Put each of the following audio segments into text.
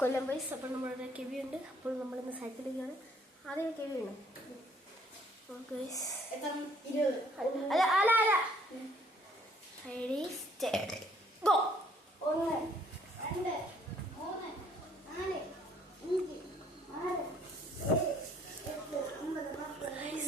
കൊല്ലം vice. അപ്പോൾ നമ്മളുടെ KV ഉണ്ട്. അപ്പോൾ നമ്മളിന്ന് സൈക്കിളിലാണ്. ആദ്യം കെവി ഉണ്ട്. അല്ല അല്ല അല്ല റെഡി സ്റ്റേറ്റ് ഗോ. 1 2 3 4 5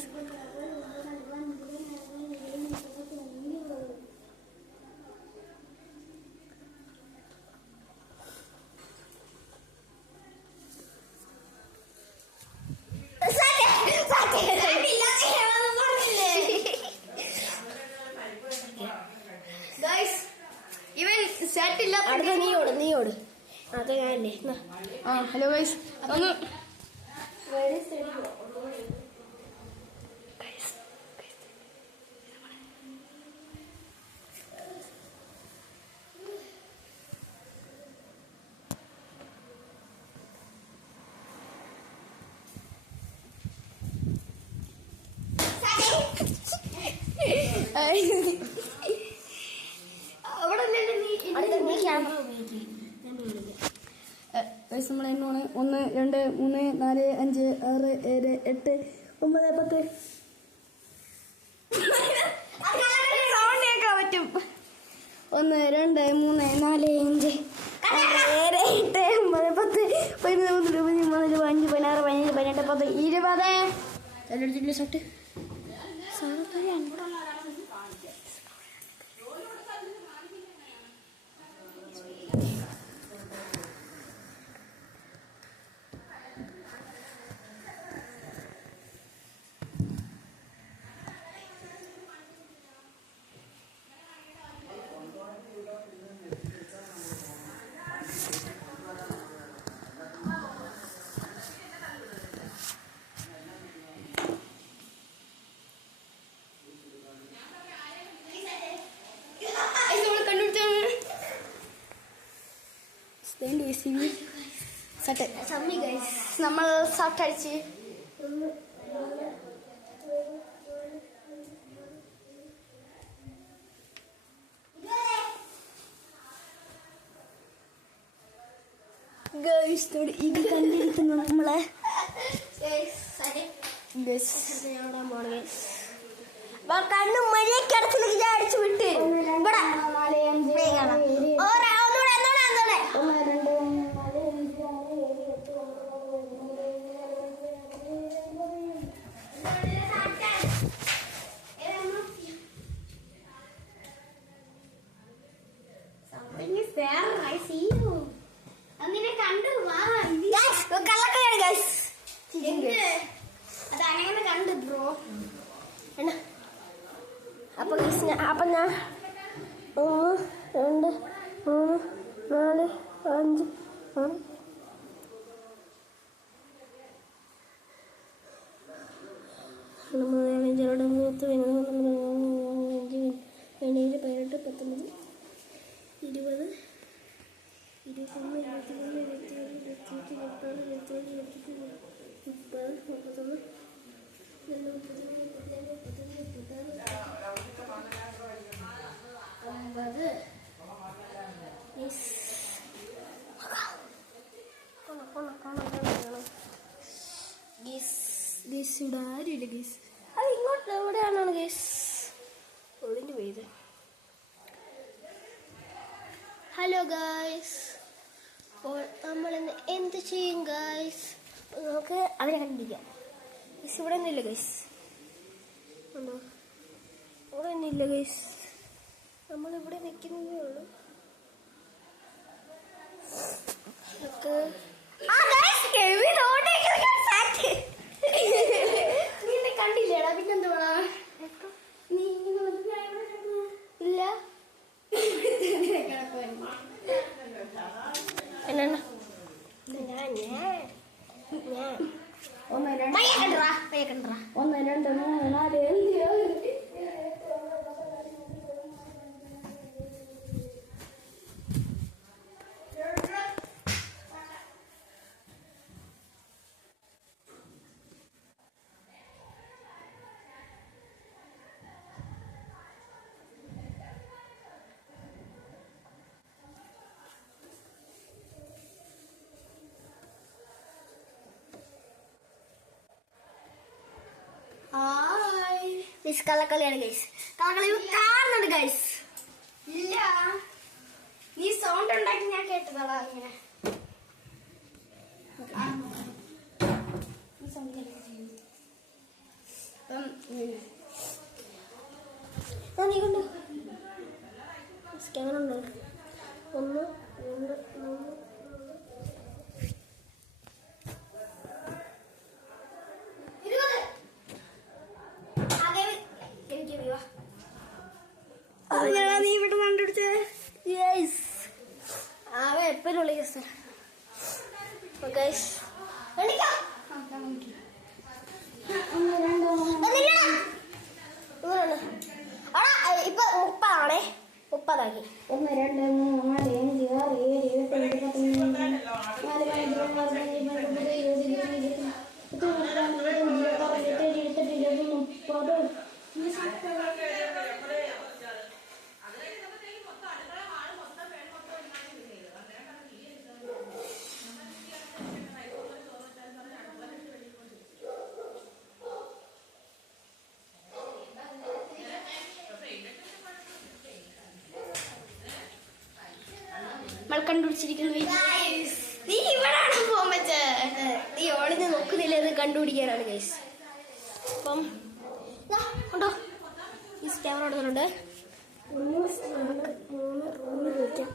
6 7 8 നീയോട് അതെ ഞാനല്ലേ. ഹലോ ഗൈസ്, ഒന്ന് നമ്മൾ എണ്ണമാണ്. 1 2 3 4 5 6 7 8 9 10. സൗണ്ട് കേൾക്കാൻ പറ്റും. 1 2 3 4 5 6 7 8 9 10 11 12 13 14 15 16 17 18 19 20. എല്ലായിടത്തും ഷർട്ട് നമ്മൾ ഷർട്ട് അടിച്ച് ഇത് കണ്ടിരിക്കുന്നു നമ്മളെ കണ്ണു മഴയൊക്കെ അടിച്ചു വിട്ട് ഇവിടെ അതങ്ങനെ കണ്ടു ബ്രോ. അപ്പൊ ഞാൻ 1 2 3 4 5 ഇവിടെ ആരുമില്ല ഗീസ്. അത് ഇങ്ങോട്ട് എവിടെയാണോ ഗീസ് ഒളിഞ്ഞു പോയത്. ഹലോ ഗായ്സ്, അപ്പോൾ നമ്മളിന്ന് എന്ത് ചെയ്യും ഗായ്സ്? നമുക്ക് അവരെ കണ്ടിരിക്കാം. ഗൈസ് ഇവിടെ ഒന്നുമില്ല ഗൈസ്. ഉണ്ടോ? ഇവിടെ ഒന്നുമില്ല ഗൈസ്. നമ്മളിവിടെ നിൽക്കുന്നതേ ഉള്ളൂ. കണ്ടില്ലേടാ? പിന്നെന്തുവാ നീ ഇല്ല എന്നാ 1 2 3 4 5 ഗൈസ് കള്ളക്കളിയാണ് ഗൈസ്. കള്ളക്കളി കാണുന്നുണ്ട് ഗൈസ്. ഇല്ല, നീ സൗണ്ട് ഉണ്ടാക്കി ഞാൻ കേട്ടതാടാ ഇങ്ങനെ. നീ കൊണ്ട് ക്യാമറ ഉണ്ടോ? 1 2 3 നീ ഇവിടെ കണ്ടുപിടിച്ചേ. എപ്പോഴും ഗൈസ്. ഇപ്പൊ 30 ആണേ. 30 ആക്കി. 1 2 3 4 5 6 7 8 കണ്ടുപിടിച്ചിരിക്കുന്നു. നീ ഇവിടാണ് പോകാൻ പറ്റേ. നീ ഒളിഞ്ഞ് നോക്കുന്നില്ല എന്ന് കണ്ടുപിടിക്കാനാണ് ഗൈസ്. അപ്പം ഉണ്ടോ ഈ ക്യാമറ കൊടുക്കുന്നുണ്ട്. 3 റൂമിൽ വയ്ക്കാം.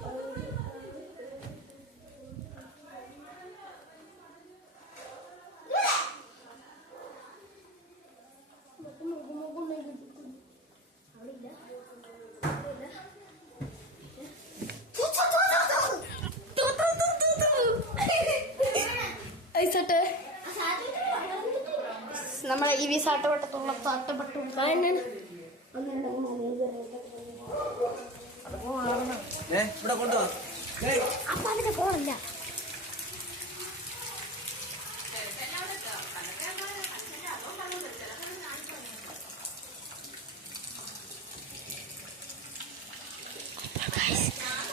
നമ്മളെ ഈ സാട്ടവട്ടത്തുള്ള സാട്ടപ്പെട്ടു ഇവിടെ കൊണ്ടുവാ. അപ്പൊ അതിന്റെ ഫോണില്ല.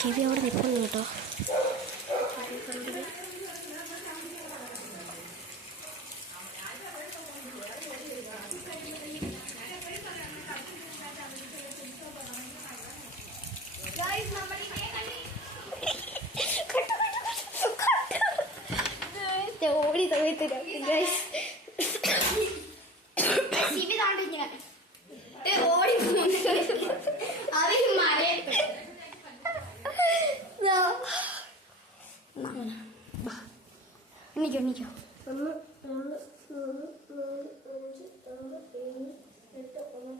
കിവി അവിടെ നിൽക്കുന്നു കേട്ടോ. ഓടി സമയത്തില്ല ഓടി അവര് മല എണ്ണിക്കോ എണ്ണിക്കോ. 1 2 3 4 5 6 7 8 9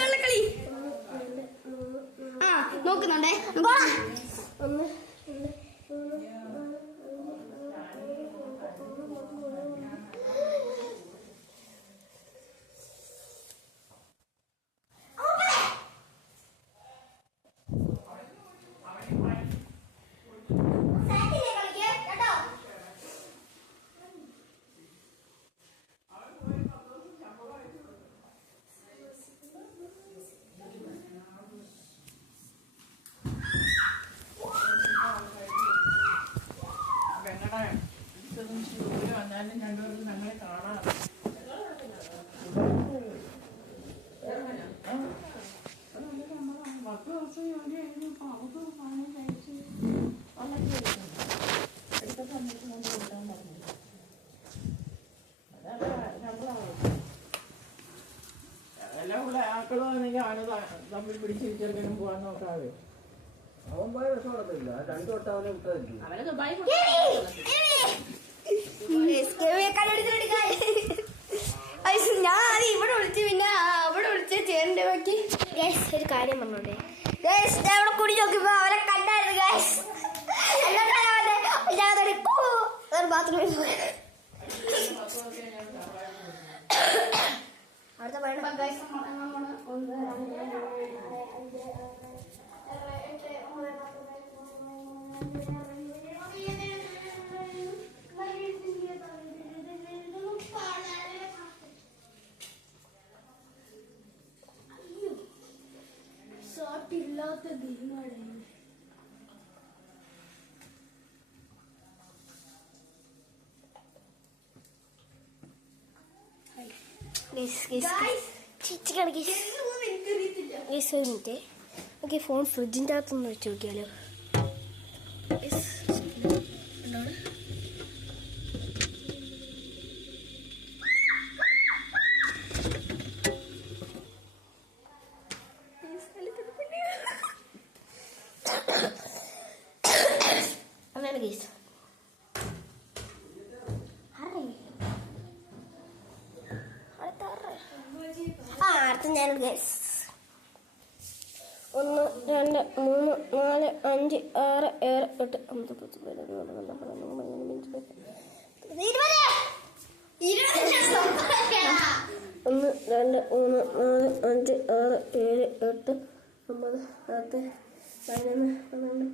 കള്ളക്കളി ആ നോക്കുന്നുണ്ടേ. 1 വന്നാലും രണ്ടുപേർക്കും ഞങ്ങളെ കാണാം. എല്ലാം ഉള്ള ആക്കളുവാണെങ്കിൽ അവന് തമ്മിൽ പിടിച്ചിരിച്ചെടുക്കാനും പോകാൻ നോക്കാതെ അവൻ പോയ രക്ഷപ്പെടത്തില്ല. 2 തൊട്ട് അവനെ വിട്ടതില്ല. അവനെ ദുബായി ഞാൻ ഇവിടെ വിളിച്ചു പിന്നെ അവിടെ വിളിച്ച ചേരന്റെ ബാക്കി ഒരു കാര്യം പറഞ്ഞോണ്ടേ. അവിടെ കുടി നോക്കിപ്പോ അവരെ കണ്ടായിരുന്നു ഗൈസ്. ബാത്റൂമിൽ പോയി അടുത്ത പറയണം. 1 2 ഷോട്ടില്ലാത്ത ഗെയിമാണ്. ചിച്ചിക്കാണ് ഗൈസ്. ഗൈസ് ഒരു മിനിറ്റ്. ഓക്കെ, ഫോൺ ഫ്രിഡ്ജിൻ്റെ അകത്തൊന്ന് വെച്ച് നോക്കിയാലോ. എന്താണ് അങ്ങനെ ഗൈസ്. അടുത്ത ഞാനൊരു ഗൈസ്. 1 2 3 4 5 6 7 8 9 10 11 12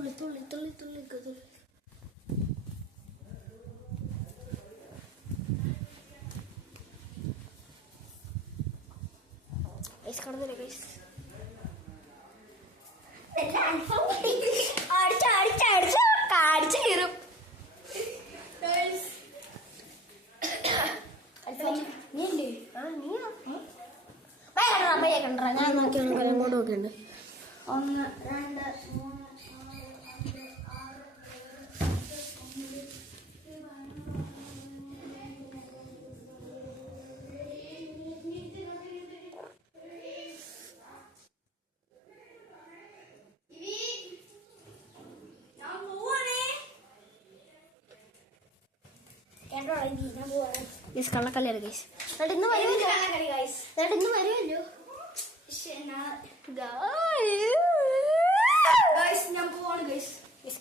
13 തുള്ളി. ഗൈസ് കടന്നില്ല ഗൈസ്. കാടിച്ചു കീറും. ഞാൻ നോക്കിയാണ് ഇങ്ങോട്ട് നോക്കിയുണ്ട്. 1 2 3 ഗൈസ് കള്ളക്കല്ലാണ് ഗൈസ്. ഇന്ന് വരുമല്ലോ. ഞാൻ പോവാണ് ഗൈസ്. ഗൈസ്